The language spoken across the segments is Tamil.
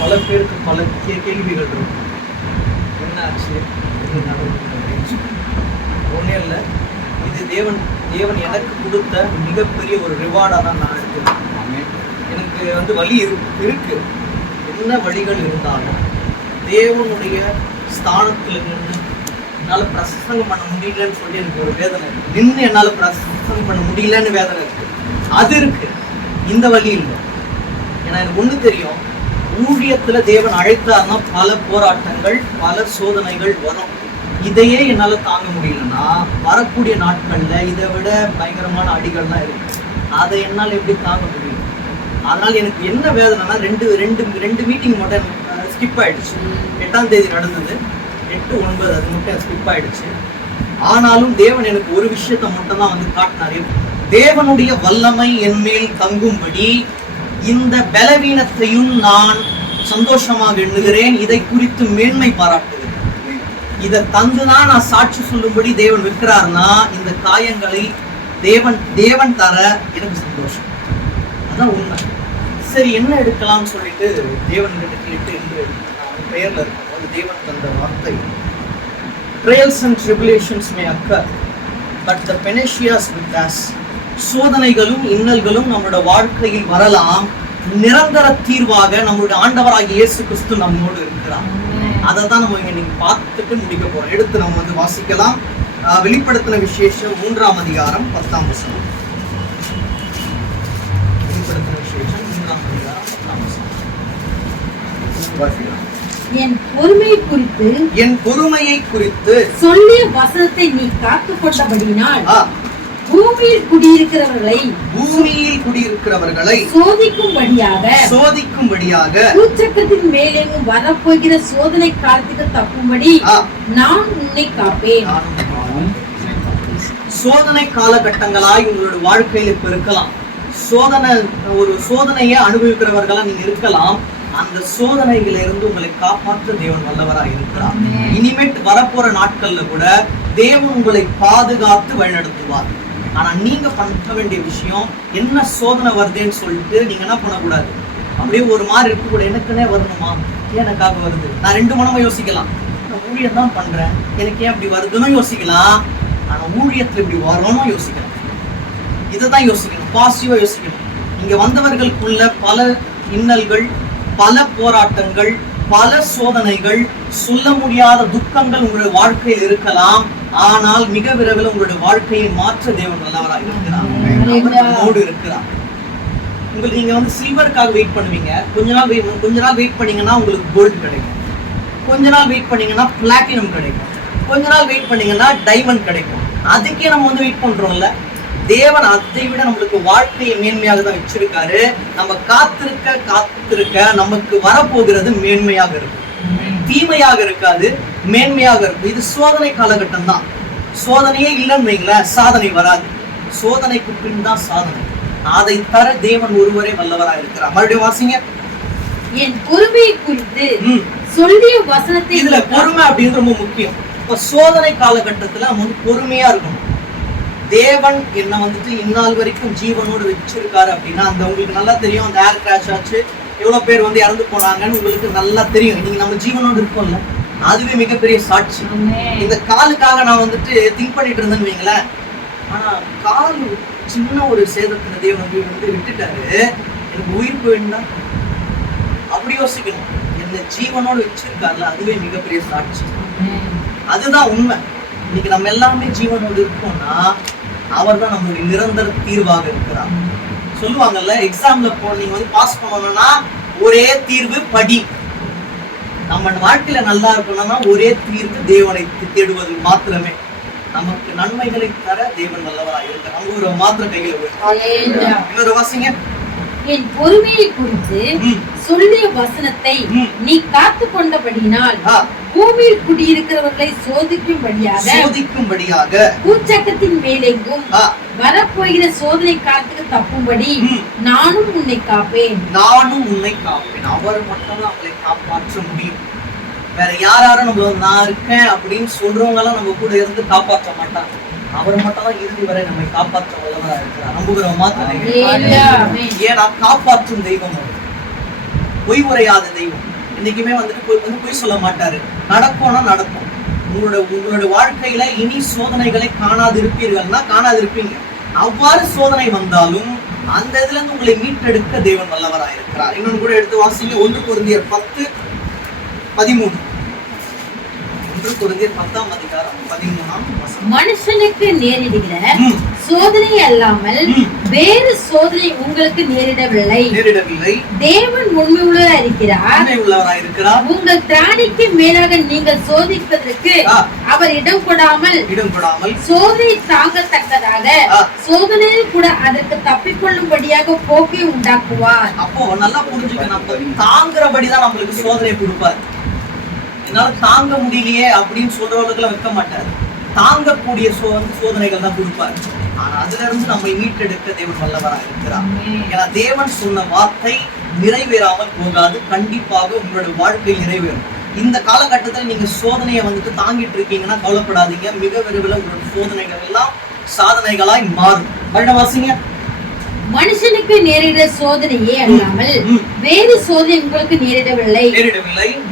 பல பேருக்கு பல கேள்விகள் இருக்கும். என்ன ஆச்சு, ஒன்னே இல்லை, இது தேவன் எனக்கு கொடுத்த மிகப்பெரிய ஒரு ரிவார்டா தான் நான் எடுத்துக்கிறேன். எனக்கு வழி இருக்கு. என்ன வழிகள் இருந்தாலும் தேவனுடைய ஸ்தானத்துல நின்று என்னால பிரசங்கம் பண்ண முடியலன்னு சொல்லி எனக்கு ஒரு வேதனை இருக்கு. நின்று என்னால பிரசங்கம் பண்ண முடியலன்னு வேதனை இருக்கு. அது இருக்கு, இந்த வழி இல்லை. ஏன்னா எனக்கு ஒண்ணு தெரியும், ஊழியத்துல தேவன் அழைத்தார்னா பல போராட்டங்கள், பல சோதனைகள் வரும். இதையே என்னால தாங்க முடியலன்னா வரக்கூடிய நாட்கள்ல இதை விட பயங்கரமான அடிகள்லாம் இருக்கு. அதை என்னால் எப்படி தாங்க முடியும்? அதனால எனக்கு என்ன வேதனைனா, ரெண்டு மீட்டிங் மட்டும் ஸ்கிப் ஆயிடுச்சு. 8ஆம் தேதி நடந்தது, 8, 9 அது மட்டும் ஸ்கிப் ஆயிடுச்சு. ஆனாலும் தேவன் எனக்கு ஒரு விஷயத்த மட்டும் தான் காட்டினாரு. தேவனுடைய வல்லமை என் மேல் தங்கும்படி இந்த பலவீனத்தையும் நான் சந்தோஷமாக எண்ணுகிறேன். இதை குறித்து மேன்மை பாராட்டுகிறேன். இதை தந்துதான் நான் சாட்சி சொல்லும்படி தேவன் வைக்கிறார்னா, இந்த காயங்களை தேவன் தர எனக்கு சந்தோஷம். அதான் உண்மை. சரி, என்ன எடுக்கலாம்னு சொல்லிட்டு தேவன் கிட்ட கேட்டு என்று பெயர்ல இருக்கும்போது தேவன் தந்த வார்த்தை, trials and tribulations may occur, but the panacea with us. சோதனைகளும் இன்னல்களும் நம்மளோட வாழ்க்கையில் வரலாம். நிரந்தர தீர்வாக நம்மளுடைய ஆண்டவராகிய இயேசு கிறிஸ்து நம்மோடு இருக்கிறார். அதை தான் நம்ம இன்னைக்கு பார்த்துட்டு முடிக்க போறோம். எடுத்து நம்ம வாசிக்கலாம். வெளிப்படுத்தின விசேஷம் 3ஆம் அதிகாரம் 10ஆம் வசனம். வெளிப்படுத்தின விசேஷம் 3ஆம் அதிகாரம் 10ஆம் வசனம். என் பொறுமையை குறித்து சொல்லிய வசனத்தை நீ காத்துக் கொண்டபடியினால் பூமியில் குடியிருக்கிறவர்களை சோதிக்கும்படியாக பூச்சக்கத்தின் மேலெங்கும் வரப்போகிற சோதனை காலத்துக்கு தப்பும்படி நான் உன்னை காப்பேன். சோதனை காலகட்டங்களாய் உங்களோட வாழ்க்கையில் இப்ப இருக்கலாம். ஒரு சோதனையை அனுபவிக்கிறவர்களா நீங்க இருக்கலாம். அந்த சோதனைகளை இருந்து உங்களை காப்பாற்ற தேவன் வல்லவராக இருக்கிறார். இனிமேட்டு வரப்போற நாட்கள்ல கூட தேவன் உங்களை பாதுகாத்து வழிநடத்துவார். ஆனா நீங்க பண்ண வேண்டிய விஷயம், என்ன சோதனை வருதுன்னு சொல்லிட்டு நீங்க என்ன பண்ணக்கூடாது, அப்படியே ஒரு மாதிரி இருக்க கூட, எனக்குன்னே வரணுமா, எனக்காக வருது, நான் 2 மணமா யோசிக்கலாம். நான் ஊழியம் தான் பண்றேன், எனக்கு ஏன் அப்படி வருதுன்னு யோசிக்கலாம். ஆனா ஊழியத்துல இப்படி வரணும்னு யோசிக்கலாம். இதைதான் யோசிக்கணும், பாசிட்டிவா யோசிக்கணும். இங்க வந்தவர்களுக்குள்ள பல இன்னல்கள், பல போராட்டங்கள், பல சோதனைகள், சொல்ல முடியாத துக்கங்கள் உங்களுடைய வாழ்க்கையில் இருக்கலாம். ஆனால் மிக விரைவில் உங்களுடைய வாழ்க்கையை மாற்ற தேவன் நல்லவராக இருக்கிறார். உங்களுக்கு நீங்க சில்வருக்காக வெயிட் பண்ணுவீங்க. கொஞ்ச நாள் வெயிட் பண்ணீங்கன்னா உங்களுக்கு கோல்டு கிடைக்கும். கொஞ்ச நாள் வெயிட் பண்ணீங்கன்னா பிளாட்டினம் கிடைக்கும். கொஞ்ச நாள் வெயிட் பண்ணீங்கன்னா டைமண்ட் கிடைக்கும். அதுக்கே நம்ம வெயிட் பண்றோம்ல. தேவன் அதை விட நம்மளுக்கு வாழ்க்கையை மேன்மையாக தான் வச்சிருக்காரு. நம்ம காத்திருக்க நமக்கு வரப்போகிறது மேன்மையாக இருக்கும். தீமையாக இருக்காது, மேன்மையாக இருக்கும். இது சோதனை காலகட்டம் தான். சோதனையே இல்லைன்னு வைங்களேன், சாதனை வராது. சோதனைக்கு பின் தான் சாதனை. அதை தர தேவன் ஒருவரே வல்லவராக இருக்கிறார். மறுபடியும் வாசிங்க. என் பொறுமையை குறித்து சொல்லிய வசனத்தை. இதுல பொறுமை அப்படின்னு ரொம்ப முக்கியம். இப்ப சோதனை காலகட்டத்துல நம்ம பொறுமையா இருக்கணும். தேவன் என்ன இந்நாள் வரைக்கும் ஜீவனோடு வச்சிருக்காரு அப்படின்னா, அந்த உங்களுக்கு நல்லா தெரியும். அந்த ஏர் கிராஷ் ஆச்சு, எவ்வளவு பேர் இறந்து போனாங்கன்னு உங்களுக்கு நல்லா தெரியும். நீங்க நம்ம ஜீவனோடு இருக்கோம்ல, அதுவே மிகப்பெரிய சாட்சி. இந்த காலுக்காக நான் திங்க் பண்ணிட்டு இருந்தேன்னு வைங்களேன். ஆனா கால் சின்ன ஒரு சேதத்துல தேவன் விட்டுட்டாரு, எனக்கு உயிர் போயிருந்தா அப்படி யோசிக்கணும். என்ன ஜீவனோடு வச்சிருக்காருல, அதுவே மிகப்பெரிய சாட்சி. அதுதான் உண்மை. இன்னைக்கு நம்ம எல்லாமே ஜீவனோடு இருக்கோம்னா அவர் தான் நம்மளுடைய நிரந்தர தீர்வாக இருக்கிறார். சொல்லுவாங்கல்ல, எக்ஸாம்ல நீங்க பாஸ் பண்ணணும்னா ஒரே தீர்வு படி. நம்ம வாழ்க்கையில நல்லா இருக்கணும்னா ஒரே தீர்வு தேவனை தேடுவது மாத்திரமே. நமக்கு நன்மைகளை தர தேவன் நல்லவராக இருக்கிறார். அவங்க ஒரு மாத்திரம் கையில இன்னொரு வாசிங்க. என் பொறுமையை குறித்து சொல்லிய வசனத்தை நீ காத்து கொண்டபடினால் பூமியில் குடியிருக்கிறவர்களை சோதிக்கும்படியாக பூச்சக்கத்தின் மேலெங்கும் வரப்போகிற சோதனை காலத்துக்கு தப்பும்படி நானும் உன்னை காப்பேன். அவர் மட்டும் அவங்களை காப்பாற்ற முடியும். வேற யாரும் நான் இருக்கேன் அப்படின்னு சொல்றவங்க எல்லாம் நம்ம கூட இருந்து காப்பாற்ற மாட்டாங்க. அவர் மட்டும் தான் இறுதி வரை நம்மை காப்பாற்ற வல்லவராக இருக்கிறார். நம்புகிறோம் மாத்திரம். ஏன்னா காப்பாற்றும் தெய்வம் அவர், பொய் உரையாத தெய்வம். இன்னைக்குமே வந்துட்டு பொய் சொல்ல மாட்டாரு. நடக்கும்னா நடக்கும். உங்களுடைய வாழ்க்கையில இனி சோதனைகளை காணாதிருப்பீர்கள்னா காணாதிருப்பீங்க. அவ்வாறு சோதனை வந்தாலும் அந்த இதுல இருந்து உங்களை மீட்டெடுக்க தேவன் வல்லவராக இருக்கிறார். இன்னொன்று கூட எடுத்து வாசிங்க. 1 கொரிந்தியர் 10:13. 1 கொரிந்தியர் 10:13. மனுஷனுக்கு நேரிடுகிற சோதனை அல்லாமல் வேறு சோதனை உங்களுக்கு நேரிடவில்லை. தேவன் உண்மையுள்ளவராய் இருக்கிறார். உங்கள் திராணிக்கு மேலாக நீங்கள் சோதிப்பதற்கு அவர் இடம் கொடாமல் சோதனை தாங்கத்தக்கதாக சோதனையில் கூட அதற்கு தப்பிக்கொள்ளும்படியாக போக்கை உண்டாக்குவார். அப்போ நல்லா புரிஞ்சுக்கணும், தாங்குறபடிதான் நம்மளுக்கு சோதனை கொடுப்பார். என்னால தாங்க முடியலையே அப்படின்னு சொல்றவர்களுக்கு வைக்க மாட்டாரு. தாங்கக்கூடிய சோதனைகள் தான் கொடுப்பாரு. ஆனா அதுல இருந்து நம்மை மீட்டெடுக்க தேவன் வல்லவராக இருக்கிறார். ஏன்னா தேவன் சொன்ன வார்த்தை நிறைவேறாமல் போகாது. கண்டிப்பாக உங்களுடைய வாழ்க்கை நிறைவேறும். இந்த காலகட்டத்தில் நீங்க சோதனையை வந்துட்டு தாங்கிட்டு இருக்கீங்கன்னா கவலைப்படாதீங்க. மிக விரைவில் உங்களுடைய சோதனைகள் எல்லாம் சாதனைகளாய் மாறும். வருடவாசிங்க. மனுஷனுக்கு நேரிட சோதனையே அல்லாமல் வேறு சோதனை உங்களுக்கு நேரிடவில்லை.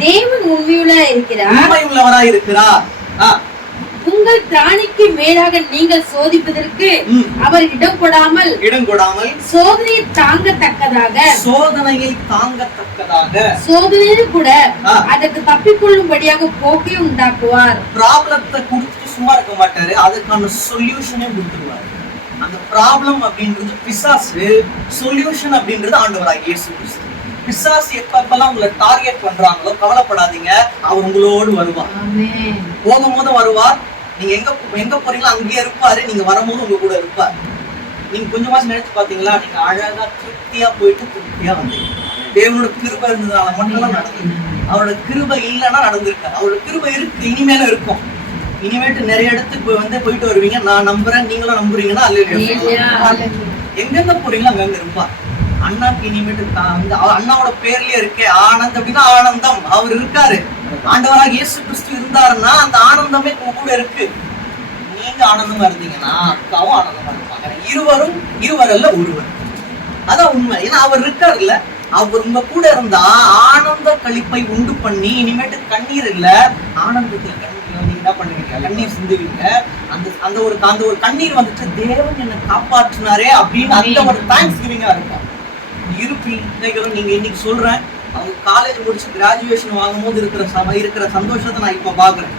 தேவன் உண்மையுள்ளவராய் இருக்கிறார். உங்கள் திராணிக்கு மேலாக நீங்கள் சோதிப்பதற்கு அவர் இடம் கொடாமல் சோதனையை தாங்கத்தக்கதாக சோதனையில் கூட அதற்கு தப்பிக்கொள்ளும்படியாக போக்கை உண்டாக்குவார். ப்ராப்ளத்தை கொடுத்து சும்மா இருக்க மாட்டாரு, அதுக்கான சொல்யூஷனே கொடுத்துருவாரு. அந்த ப்ராப்ளம் அப்படின்றது பிசாசு, சொல்யூஷன் அப்படின்றது ஆண்டவராகிய இயேசு கிறிஸ்து. பிசாசு எப்பெல்லாம் உங்களை டார்கெட் பண்றாங்களோ கவலைப்படாதீங்க, அவர் உங்களோடு வருவார். போகும்போது வருவார். நீங்க எங்க போறீங்களோ அங்கேயே இருப்பாரு. நீங்க வரும்போது உங்க கூட இருப்பார். நீங்க கொஞ்சமாச்சும் நினைச்சு பாத்தீங்களா, நீங்க அழகா திருப்தியா போயிட்டு திருப்தியா வந்தீங்க. தேவனோட கிருபை இருந்ததுனால மட்டும்தான் நடந்தது. அவரோட கிருபை இல்லைன்னா நடந்திருக்காது. அவரோட கிருபை இருக்கு, இனிமேலும் இருக்கும். இனிமேட்டு நிறைய இடத்துக்கு போயிட்டு வருவீங்க. நான் நம்புறேன், நீங்களும் நம்புறீங்கன்னா எங்கெங்க போறீங்களோ அங்கங்க இருப்பார். அண்ணாக்கு இனிமேட்டு அண்ணாவோட பேர்லயே இருக்கே ஆனந்த் அப்படின்னா ஆனந்தம். அவர் இருக்காரு. ஆண்டவராக இயேசு கிறிஸ்து இருந்தாருன்னா அந்த ஆனந்தமே உங்க கூட இருக்கு. நீங்க ஆனந்தமா இருந்தீங்கன்னா அக்காவும் ஆனந்தமா இருப்பாங்க. இருவர் அல்ல ஒருவர். அதான் உண்மை. ஏன்னா அவர் இருக்காருல்ல, அவர் உங்க கூட இருந்தா ஆனந்த கழிப்பை உண்டு பண்ணி இனிமேட்டு கண்ணீர் இல்ல, ஆனந்தத்தில் கண்ணீர் நீங்க என்ன பண்ணுவீங்க, கண்ணீர் சிந்துவீங்க. அந்த ஒரு கண்ணீர் வந்துட்டு தேவன் என்னை காப்பாற்றினாரே அப்படின்னு அந்த ஒரு தேங்க்ஸ் கிவிங்கா இருக்கும். இருப்பீங்களும் நீங்க இன்னைக்கு சொல்றேன், அவங்க காலேஜ் முடிச்சு கிராஜுவேஷன் வாங்கும் போது இருக்கிற சந்தோஷத்தை நான் இப்ப பாக்குறேன்.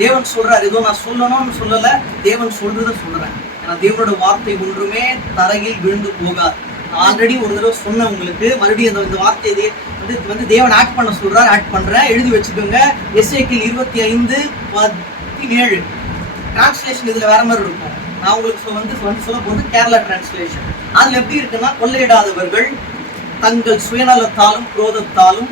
தேவன் சொல்றாரு, ஏதோ நான் சொல்லணும்னு சொல்லல, தேவன் சொல்றத சொல்றேன். ஏன்னா தேவனோட வார்த்தை ஒன்றுமே தரையில் விழுந்து போகாது. ஆல்ரெடி ஒரு தடவை சொன்ன உங்களுக்கு, மறுபடியும் இந்த வார்த்தையை வந்து தேவன் ஆக்ட் பண்ண சொல்றாரு, ஆக்ட் பண்றேன். எழுதி வச்சுக்கோங்க. எசேக்கியேல் 25:17 டிரான்ஸ்லேஷன் இதுல வேற மாதிரி இருக்கும். நான் உங்களுக்கு சொல்ல போது கேரளா டிரான்ஸ்லேஷன். அதுல எப்படி இருக்குன்னா, கொள்ளையிடாதவர்கள் தங்கள் சுயநலத்தாலும் குரோதத்தாலும்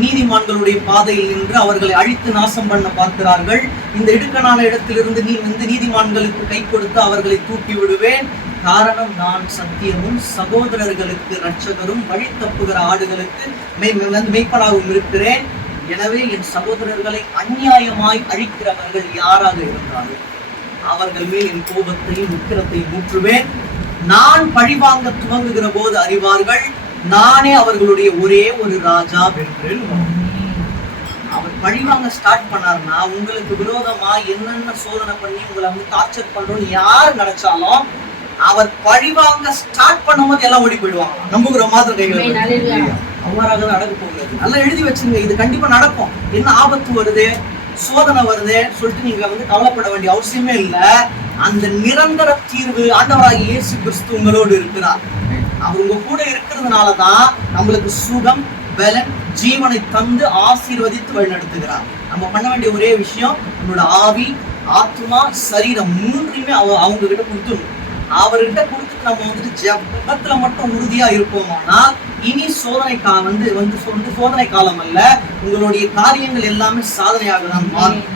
நீதிமான்களுடைய பாதையில் நின்று அவர்களை அழித்து நாசம் பண்ண பார்க்கிறார்கள். இந்த இடுக்கணான இடத்திலிருந்து நீ நீதிமான்களுக்கு கை கொடுத்து அவர்களை தூக்கி விடுவேன். காரணம், நான் சத்தியமும் சகோதரர்களுக்கு இரட்சகரும் வழி தப்புகிற ஆடுகளுக்கு மெய்ப்பனாகவும் இருக்கிறேன். எனவே என் சகோதரர்களை அநியாயமாய் அழிக்கிறவர்கள் யாராக இருந்தாலும் அவர்கள் மேல் என் கோபத்தையும் உக்கிரத்தையும் ஊற்றுவேன். நான் பழிவாங்க துவங்குகிற போது அறிவார்கள், நானே அவர்களுடைய ஒரே ஒரு ராஜா என்று. அவர் பழிவாங்க ஸ்டார்ட் பண்ணாருன்னா, உங்களுக்கு விரோதமா என்னென்ன சோதனை பண்ணி உங்களை டார்ச்சர் பண்றோம்னு யார் நினைச்சாலும் அவர் பழிவாங்க ஸ்டார்ட் பண்ணும்போது எல்லாம் ஓடி போயிடுவாங்க. நம்புகிற மாதிரி கைகள் அவ்வாறாக நடக்க போகிறது. நல்லா எழுதி வச்சுங்க, இது கண்டிப்பா நடக்கும். என்ன ஆபத்து வருது, சோதனை வருது சொல்லிட்டு நீங்க கவலைப்பட வேண்டிய அவசியமே இல்லை. அந்த நிரந்தர தீர்வு ஆண்டவராகிய இயேசு கிறிஸ்து உங்களோடு இருக்கிறார். அவர் உங்க கூட இருக்கிறதுனாலதான் நம்மளுக்கு சுகம், பலன், ஜீவனை தந்து ஆசீர்வதித்து வழிநடத்துகிறார். நம்ம பண்ண வேண்டிய ஒரே விஷயம், நம்மளோட ஆவி, ஆத்மா, சரீரம் மூன்றையுமே அவங்க கிட்ட கொடுத்துடணும். அவர்கிட்ட கொடுத்துட்டு நம்ம ஜெபத்துல மட்டும் உறுதியா இருப்போமானால் இனி சோதனை சோதனை காலம் அல்ல, உங்களுடைய காரியங்கள் எல்லாமே சாதனையாக தான் மாறும்.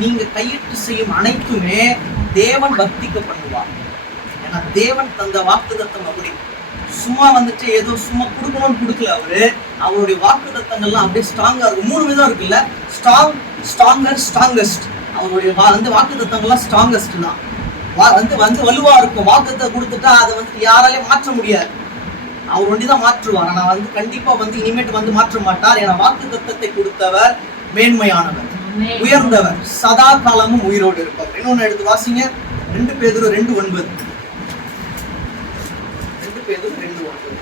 நீங்க கையிட்டு செய்யும் அனைத்துமே தேவன் வர்த்திக்க பண்ணுவார். ஏன்னா தேவன் தந்த வாக்குத்தத்தம் அப்படி சும்மா ஏதோ சும்மா கொடுக்கணும்னு கொடுக்கல. அவருடைய வாக்குத்தத்தங்கள்லாம் அப்படியே ஸ்ட்ராங்கா இருக்கும். 3 விதம் இருக்குல்ல, ஸ்ட்ராங், ஸ்ட்ராங்கர், ஸ்ட்ராங்கஸ்ட். அவருடைய வாக்குத்தத்தங்கள்லாம் ஸ்ட்ராங்கஸ்ட் தான். வந்து வலுவா இருக்கும். வாக்குத்தத்தத்தை கொடுத்துட்டா அதை வந்து யாராலையும் மாற்ற முடியாது. அவர் ஒண்டிதான் மாற்றுவார். ஆனா வந்து கண்டிப்பா வந்து இனிமேட்டு வந்து மாற்ற மாட்டார். ஏன்னா வாக்குத்தத்தத்தை கொடுத்தவர் மேன்மையானவர், உயர்ந்தவர், சதா காலமும் உயிரோடு இருப்பவர். இன்னொன்னு எடுத்து வாசிங்க, 2 பேதுரு 2:9. 2 பேதுரு 2:9.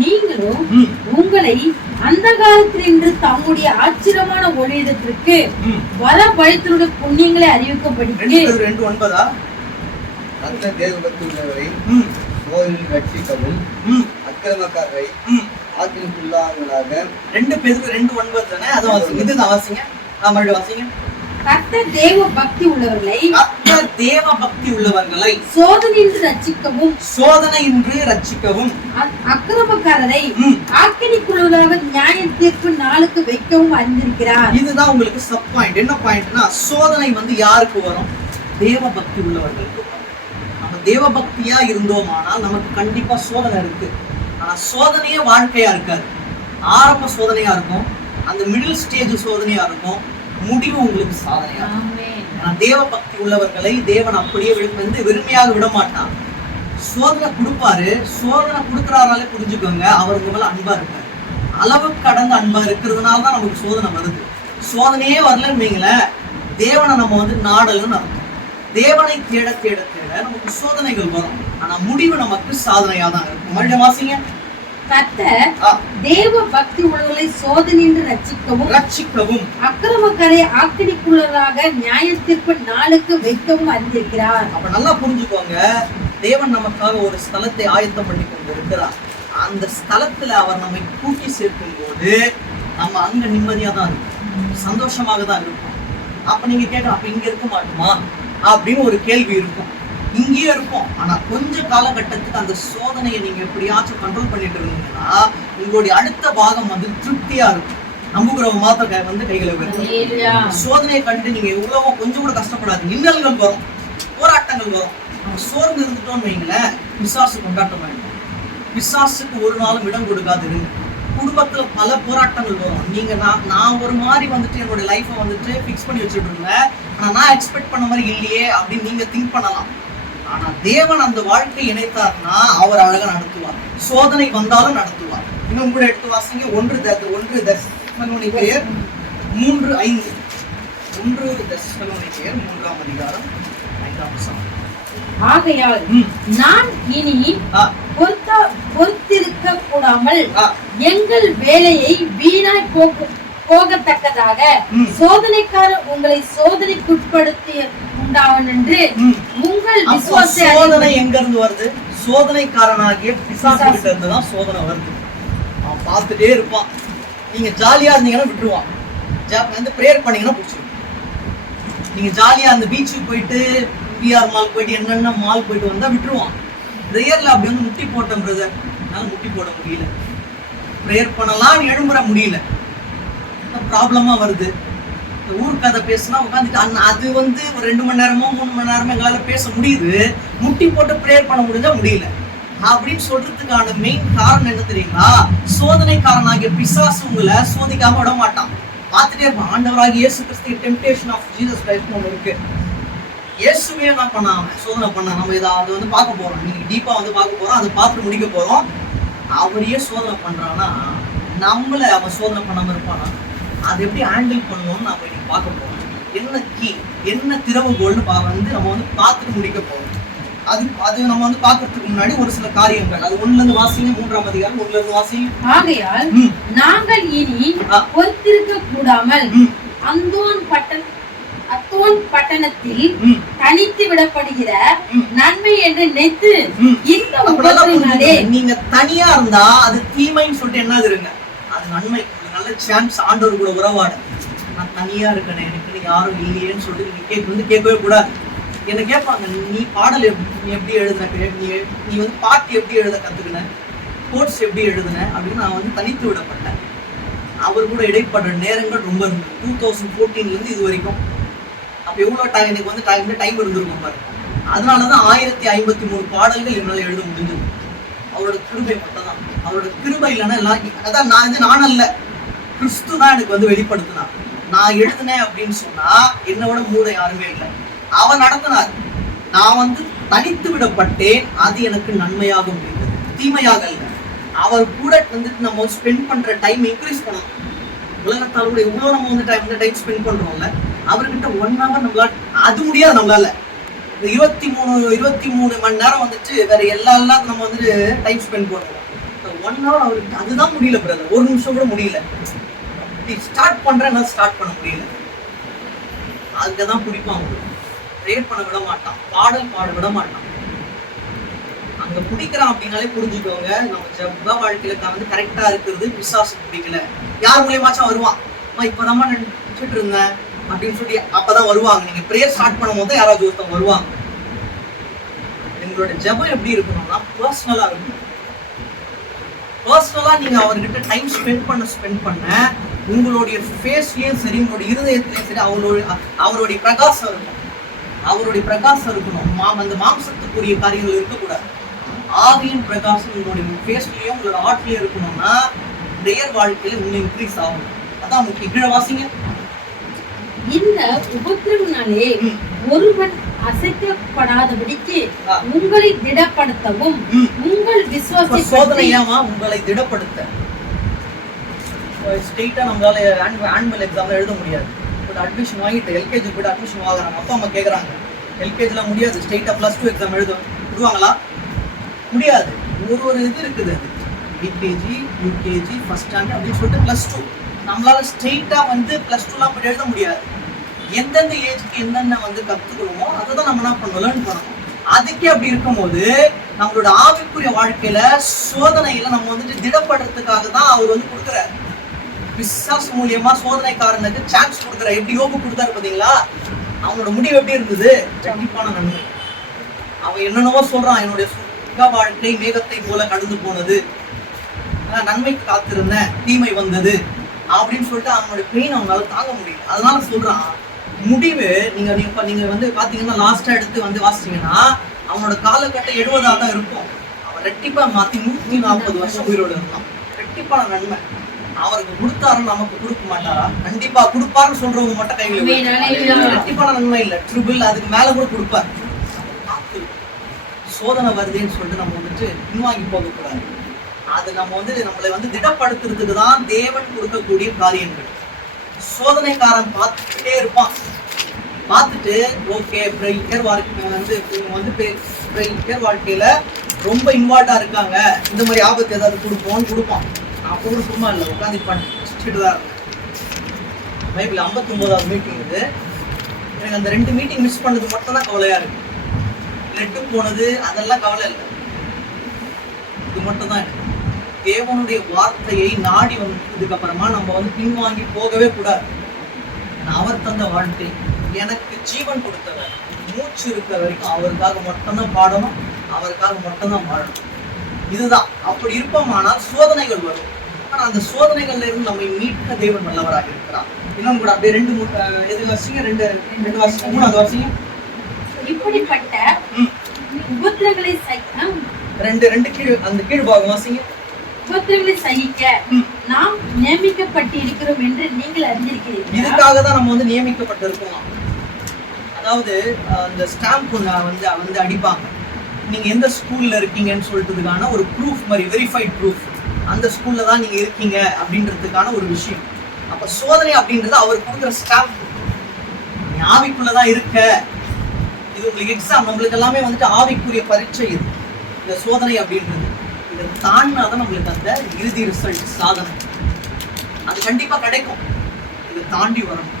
நீங்களும் உங்களை அந்த காலத்திலிருந்து தம்முடைய ஆச்சரியமான ஒளியிடத்திற்கு வர பயத்தினுடைய புண்ணியங்களை அறிவிக்கப்படிக்கு. 2:9. அந்த தேவபக்தி உள்ளவரை சோதனையில் ரட்சிக்கவும் அக்கிரமக்காரரை ஆக்கினைக்குள்ளார்களாக. 2 பேதுரு 2:9 தானே? அத வாசிங்க. இதுதான் வாசிங்க. மறுபடியும் வாசிங்க. கர்த்தர் தேவ பக்தி உள்ளவர்களை, கர்த்தர் தேவ பக்தி உள்ளவர்களை சோதனையின்றி ரட்சிக்கவும், சோதனையின்றி ரட்சிக்கவும், அக்கிரமக்காரரை ஆக்கினைக்குள்ளாக நியாய தீர்ப்பு நாளுக்கு வைக்கவும் அறிந்திருக்கிறார். இதுதான் உங்களுக்கு சப் பாயிண்ட். என்ன பாயிண்ட்னா, சோதனை வந்து யாருக்கு வரும்? தேவ பக்தி உள்ளவர்களுக்கு வரும். நம்ம தேவ பக்தியா இருந்தோமானால் நமக்கு கண்டிப்பா சோதனை இருக்கு. ஆனா சோதனையே வாழ்க்கையா இருக்காது. ஆரம்ப சோதனையா இருக்கும், அந்த மிடில் ஸ்டேஜ் சோதனையா இருக்கும், முடிவு உங்களுக்கு சாதனையா இருக்கும். தேவ பக்தி உள்ளவர்களை தேவன் அப்படியே வந்து வெறுமையாக விட மாட்டான். சோதனை கொடுப்பாரு. சோதனை கொடுக்கறாராலே புரிஞ்சுக்கோங்க, அவர் உங்க மேல அன்பா இருக்காரு. அளவுக்கு கடந்த அன்பா இருக்கிறதுனால தான் நமக்கு சோதனை வருது. சோதனையே வரலன்னு வைங்களேன், தேவனை நம்ம வந்து நாடல்னு அர்த்தம். தேவனை தேட தேட தேட நமக்கு சோதனைகள் வரும். ஆனா முடிவு நமக்கு சாதனையா தான் இருக்கும். மறுபடியும் வாசிங்க. கர்த்தர் தேவ பக்தி உள்ளவர்களை சோதனையின்றி ரட்சிக்கவும் அக்கிரமக்காரரை ஆக்கினைக்குள்ளாக நியாய தீர்ப்பு நாளுக்கு வைக்கவும் அறிந்திருக்கிறார். அப்ப நல்லா புரிஞ்சுக்கோங்க, தேவன் நமக்காக ஒரு ஸ்தலத்தை ஆயத்தம் பண்ணி கொண்டு இருக்கிறார். அந்த ஸ்தலத்துல அவர் நம்மை கூட்டி சேர்க்கும் போது நம்ம அங்க நிம்மதியா தான் இருக்கும், சந்தோஷமாக தான் இருக்கும். அப்ப நீங்க கேட்கலாம், அப்ப இங்க இருக்க மாட்டோமா அப்படின்னு ஒரு கேள்வி இருக்கும். இங்கேயே இருக்கும். ஆனா கொஞ்ச காலகட்டத்துக்கு அந்த சோதனையை நீங்க எப்படியாச்சும் கண்ட்ரோல் பண்ணிட்டு இருந்தீங்கன்னா உங்களுடைய அடுத்த பாகம் வந்து திருப்தியா இருக்கும். நம்புகிறவங்க மாத்திரம் வந்து கைகளை உயர்த்தும். சோதனையை கண்டு நீங்க எவ்வளவோ கொஞ்சம் கூட கஷ்டப்படாது. இன்னல்கள் வரும், போராட்டங்கள் வரும். நம்ம சோர்ந்து இருந்துட்டோம்னு வைங்களேன், பிசாசு கொண்டாட்டம் ஆயிடும். பிசாசுக்கு ஒரு நாளும் இடம் கொடுக்காது இருங்க. குடும்பத்துல பல போராட்டங்கள் வரும். நீங்க நான் ஒரு மாதிரி வந்துட்டு என்னோட லைஃபை வந்துட்டு ஃபிக்ஸ் பண்ணி வச்சுட்டு இருந்தேன், ஆனா நான் எக்ஸ்பெக்ட் பண்ண மாதிரி இல்லையே அப்படின்னு நீங்க திங்க் பண்ணலாம். ஆனா தேவன் அந்த வாழ்க்கை இணைத்தார்னா அவர் அழகா நடத்துவார். சோதனை வந்தாலும் நடத்துவார். இன்னும் கூட எடுத்து வாசிங்க. 1 தெசலோனிக்கேயர் 3:5. 1 தெசலோனிக்கேயர் 3ஆம் அதிகாரம் 5ஆம் வசனம். ஆகையால் நான் இனி பொறுத்திருக்க கூடாமல் எங்கள் வேலையை வீணாய் போகத்தக்கதாக சோதனைக்காரர் உங்களை சோதனைக்குட்படுத்தி உண்டாவன் என்று உங்கள் சோதனை எங்க இருந்து வருது? சோதனைக்காரனாகிய பிசாசு கிட்ட இருந்து தான் சோதனை வருது. அவன் பார்த்துட்டே இருப்பான். நீங்க ஜாலியா இருந்தீங்கன்னா விட்டுருவான். வந்து பிரேயர் பண்ணீங்கன்னா பிடிச்சிருக்கும். நீங்க ஜாலியா அந்த பீச்சுக்கு போயிட்டு பிஆர் மால் போயிட்டு என்னென்ன மால் போயிட்டு வந்தா விட்டுருவான். பிரேயர்ல அப்படி வந்து முட்டி போட்டோம் பிரதர், என்னால முட்டி போட முடியல, பிரேயர் பண்ணலாம் எழும்புற முடியல, ப்ராப்ளமா வருது. ஊர் கதை பேசினா உட்காந்துட்டு அது வந்து ஒரு 2 மணி நேரமோ 3 மணி நேரமோ எங்களால பேச முடியுது, முட்டி போட்டு பிரேயர் பண்ண முடிஞ்சா முடியல அப்படின்னு சொல்றதுக்கான மெயின் காரணம் என்ன தெரியுங்களா? சோதனைக்காரனாகிய பிசாசு உங்களை சோதிக்காம விட மாட்டான். பார்த்துட்டே இருப்பான். ஆண்டவராகிய இயேசு கிறிஸ்து டெம்ப்டேஷன் ஆஃப் ஜீசஸ் கிரைஸ்ட் ஒன்று இருக்கு. இயேசுவே என்ன பண்ணாம சோதனை பண்ண நம்ம இதை அதை வந்து பார்க்க போறோம். நீங்க டீப்பா வந்து பார்க்க போறோம், அதை பார்த்து முடிக்க போறோம். அவரையே சோதனை பண்றான்னா நம்மள அவன் சோதனை பண்ணாம இருப்பானா? அதை எப்படி ஹேண்டில் பண்ணணும்னு நம்ம இன்னைக்கு பார்க்க போறோம். என்ன கீ, என்ன திறவுகோல்னு வந்து நம்ம வந்து பார்த்துட்டு முடிக்க போறோம். அது நம்ம வந்து பார்க்கறதுக்கு முன்னாடி ஒரு சில காரியங்கள், அது 1ல இருந்து வாசிங்க. 3ஆம் அதிகாரம் 1ல இருந்து வாசிங்க. ஆகையால் நாங்கள் இனி பொறுத்திருக்க கூடாமல் அத்தோன் பட்டணத்தில் தனித்து விடப்படுகிற நன்மை என்று நினைத்து இந்த உபத்திரவத்தினாலே நீங்க தனியா இருந்தா அது தீமைன்னு சொல்லிட்டு என்ன இருங்க, அது நன்மை. நல்ல சான்ஸ் ஆண்டவர் கூட உறவாட. நான் தனியா இருக்கேன், எனக்கு யாரும் இல்லையேன்னு சொல்லிட்டு நீங்க கேட்கவே கூடாது. என்ன கேட்பாங்க, நீ பாடல் எப்படி எழுதுன, நீ வந்து பாட்டு எப்படி எழுத கத்துக்கின, கோட்ஸ் எப்படி எழுதுன அப்படின்னு நான் வந்து தனித்து விடப்பட்டேன். அவர் கூட இடைப்பட்ட நேரங்கள் ரொம்ப இருந்தது. 2014 இருந்து இது வரைக்கும். அப்ப எவ்வளவு டைம் எனக்கு வந்து டைம் இருந்திருக்கும் பாரு. அதனாலதான் 1053 பாடல்கள் என்னால எழுத முடிஞ்சது. அவரோட கிருபை மட்டும் தான். அவரோட கிருபை இல்லைன்னா அதான் நான் அல்ல, கிறிஸ்து தான் எனக்கு வந்து வெளிப்படுத்தினான். நான் எழுதுனேன் அப்படின்னு சொன்னா என்னோட மூட யாருமே இல்லை. அவர் நடத்தினார். நான் வந்து தனித்து விடப்பட்டேன், அது எனக்கு நன்மையாக முடிந்தது, தீமையாக அல்ல. அவர் கூட வந்துட்டு நம்ம ஸ்பெண்ட் பண்ற டைம் இன்க்ரீஸ் பண்ணணும். உலகத்தால் கூட எவ்வளவு நம்ம வந்து டைம் ஸ்பெண்ட் பண்றோம்ல, அவர்கிட்ட 1 hour நம்மளால, அது முடியாது நம்மளால. 23 மணி நேரம் வந்துட்டு வேற எல்லாரும் நம்ம வந்துட்டு டைம் ஸ்பெண்ட் பண்ணுவோம். 1 hour அவருக்கு அதுதான் முடியல பிரதர். ஒரு நிமிஷம் கூட முடியல. ஸ்டார்ட் பண்றேன், ஸ்டார்ட் பண்ண முடியல. அதுக்குதான் பிடிப்பான். ப்ரேயர் பண்ண விட மாட்டான், பாடல் பாட விட மாட்டான். அங்க பிடிக்கிறான் அப்படின்னாலே புரிஞ்சுக்கோங்க, நம்ம ஜெப வாழ்க்கையில வந்து கரெக்டா இருக்கிறது பிசாசு பிடிக்கல. யார் மூலியமாச்சும் வருவான், இப்பதான் நினைச்சிட்டு இருந்தேன் அப்படின்னு சொல்லி அப்பதான் வருவாங்க. நீங்க ப்ரேயர் ஸ்டார்ட் பண்ணும் போது யாராவது ஒருத்தவங்க வருவாங்க. எங்களோட ஜெபம் எப்படி இருக்கணும்னா பர்சனலா இருக்கணும். பர்சனலா நீங்க அவர்கிட்ட டைம் ஸ்பெண்ட் பண்ண உங்களுடைய ஃபேஸ்லயும் சரி, உங்களுடைய இருதயத்திலயும் சரி அவருடைய பிரகாசம் இருக்கும். அவருடைய பிரகாசம் இருக்கணும். அந்த மாம்சத்துக்குரிய காரியங்கள் இருக்கக்கூடாது. ஆவியின் பிரகாசம் உங்களுடைய ஃபேஸ்லயும் உங்களோட ஆர்ட்லயும் இருக்கணும்னா பிரேயர் வாழ்க்கையில இன்னும் இன்க்ரீஸ் ஆகும். அதான் முக்கியம். கீழே வாசிங்க. இந்த உபத்திரவினாலே ஒருவன் அசைக்கப்படாதபடிக்கு உங்களை திடப்படுத்தவும் உங்கள் விசுவாச சோதனையாமா உங்களை திடப்படுத்த. ஸ்ட்ரெயிட்டா நம்மளால ஆனுவல் எக்ஸாம்ல எழுத முடியாது. அட்மிஷன் வாங்கிட்டு எல்கேஜி போய்ட்டு அட்மிஷன் வாங்குறாங்க, அப்பா அம்மா கேட்குறாங்க. எல்கேஜில முடியாது, ஸ்ட்ரெயிட்டா +2 எக்ஸாம் விடுவாங்களா? முடியாது. ஒரு இது இருக்குது, அது எல்கேஜி யூகேஜி ஃபர்ஸ்ட் ஸ்டாண்டர்ட் அப்படின்னு சொல்லிட்டு +2. நம்மளால ஸ்ட்ரெயிட்டா வந்து +2லாம் போய் எழுத முடியாது. எந்தெந்த ஏஜ்க்கு என்னென்ன வந்து கற்றுக்கணுமோ அதை தான் நம்ம என்ன பண்ணணும், லேர்ன் பண்ணணும். அதுக்கே அப்படி இருக்கும்போது நம்மளோட ஆவிக்குரிய வாழ்க்கையில சோதனையில நம்ம வந்துட்டு திடப்படுறதுக்காக தான் அவர் வந்து கொடுக்குறாரு. பிசாசு மூலியமா சோதனைக்காரனுக்கு சான்ஸ் கொடுக்குற. எப்படி யோபு கொடுத்தாரு பாத்தீங்களா? அவனோட முடிவு எப்படி இருந்தது? கண்டிப்பான நன்மை. அவன் என்னென்னவோ சொல்றான், என்னுடைய சுக வாழ்க்கை மேகத்தை போல கடந்து போனது, நன்மைக்கு காத்திருந்தேன், தீமை வந்தது அப்படின்னு சொல்லிட்டு அவனுடைய பெயின் அவனால தாங்க முடியல. அதனால சொல்றான் முடிவு. நீங்க வந்து பாத்தீங்கன்னா லாஸ்டா எடுத்து வந்து வாசிச்சீங்கன்னா அவனோட காலகட்டம் 70 தான் இருக்கும். அவன் ரெட்டிப்பா மாத்தி 140 வருஷம் உயிரோடு இருந்தான். ரெட்டிப்பான நன்மை. அவருக்கு கொடுத்தாருன்னு நமக்கு கொடுக்க மாட்டாரா? கண்டிப்பா கொடுப்பாருன்னு சொல்றவங்க மட்டும் கையில் ரெட்டிப்பான நன்மை இல்ல, ட்ரிபிள் அதுக்கு மேல கூட கொடுப்பாரு. சோதனை வருதுன்னு சொல்லிட்டு நம்ம வந்துட்டு பின்வாங்கி போகக்கூடாது. அது நம்ம வந்து நம்மளை வந்து திடப்படுத்துறதுக்கு தான் தேவன் கொடுக்கக்கூடிய காரியங்கள். சோதனைக்காரன் பார்த்துட்டே இருப்பான். பார்த்துட்டு ஓகே பிரேயர் வாழ்க்கையில ரொம்ப இன்வால்வ்டா இருக்காங்க, இந்த மாதிரி ஆபத்து ஏதாவது கொடுப்பான். அப்போ கூட சும்மா இல்லை, உட்காந்து படிச்சுட்டு தான் இருந்தேன். பைபிள் 59வது மீட்டிங் இது. எனக்கு அந்த 2 மீட்டிங் மிஸ் பண்ணது மட்டும் தான் கவலையா இருக்கு. லெட்டு போனது அதெல்லாம் கவலை இல்லை, இது மட்டும் தான் எனக்கு. தேவனுடைய வார்த்தையை நாடி வந்ததுக்கு அப்புறமா நம்ம வந்து பின்வாங்கி போகவே கூடாது. அவர் தந்த வாழ்க்கை, எனக்கு ஜீவன் கொடுத்தவர், மூச்சு இருக்கிற வரைக்கும் அவருக்காக மட்டும்தான் பாடணும், அவருக்காக மட்டும்தான் வாழணும். இதுதான். அப்படி இருப்போமானால் சோதனைகள் வரும். ஆனா அந்த சோதனைகள்ல இருந்து நம்மை மீட்க தேவன் வல்லவராக இருக்கிறார். இன்னொன்று கூட அப்படியே 2 வாசிங்க, 2 வாசிங்க, 3வது வாசிங்க. இப்படிப்பட்ட உபத்திரங்களை ரெண்டு கீழ் பாகம் வாசிங்க. உபத்திரங்களை சகிக்க நாம் நியமிக்கப்பட்டு இருக்கிறோம் என்று நீங்கள் அறிந்திருக்கிறீர்கள். இதுக்காக தான் நம்ம வந்து நியமிக்கப்பட்டிருக்கோம். அதாவது அந்த ஸ்டாம்ப் வந்து அடிப்பாங்க, நீங்க எந்த ஸ்கூல்ல இருக்கீங்கன்னு சொல்லிட்டதுக்கான ஒரு ப்ரூஃப் மாதிரி, வெரிஃபைட் ப்ரூஃப். அந்த ஸ்கூல்ல தான் நீங்க இருக்கீங்க அப்படின்றதுக்கான ஒரு விஷயம். அப்ப சோதனை அப்படின்றது அவர் கொடுக்குற ஸ்டாம்ப். நீ ஆவிக்குள்ளதான் இருக்க, இது உங்களுக்கு எக்ஸாம். நம்மளுக்கு எல்லாமே வந்துட்டு ஆவிக்குரிய பரீட்சை இது, இந்த சோதனை அப்படின்றது. இதை தாண்டினாதான் நம்மளுக்கு அந்த இறுதி ரிசல்ட், சாதனை அது கண்டிப்பா கிடைக்கும். இதை தாண்டி வரணும்.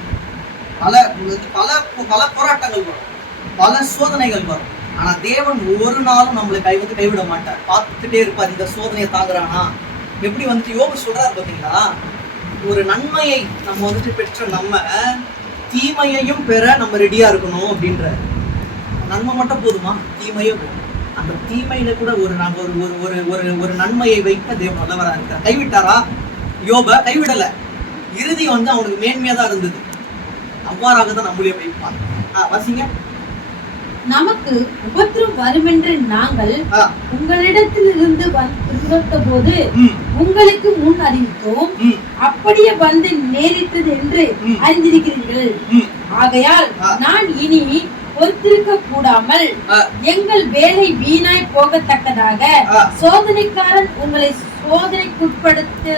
பல போராட்டங்கள் வரும், பல சோதனைகள் வரும். ஆனா தேவன் ஒரு நாளும் நம்மளை கைவிட மாட்டார். பார்த்துட்டே இருப்பார், இந்த சோதனையை தாங்குறானா. எப்படி வந்துட்டு யோபு சொல்றாரு பாத்தீங்களா? ஒரு நன்மையை நம்ம வந்துட்டு பெற்ற நம்ம தீமையையும் பெற நம்ம ரெடியா இருக்கணும் அப்படின்ற. நன்மை மட்டும் போதுமா? தீமையே போதும். அந்த தீமையில கூட ஒரு நன்மையை வைக்க தேவன் வல்லவரா இருக்கார். கைவிட்டாரா? யோப கைவிடல. இறுதி வந்து அவனுக்கு மேன்மையா தான் இருந்தது. அவ்வாறாக தான் நம்மளே வைப்பார். வாசிங்க. நமக்கு உபத்திரம் வருமென்று நாங்கள் உங்களிடத்தில் இருந்து போது உங்களுக்கு முன் அறிவித்தோம், அப்படியே வந்து நேரிட்டது என்று அறிந்திருக்கிறீர்கள். ஆகையால் நான் இனி பொறுத்திருக்க கூடாமல் எங்கள் வேலை வீணாய் போகத்தக்கதாக சோதனைக்காரன் உங்களை சோதனைக்குட்படுத்து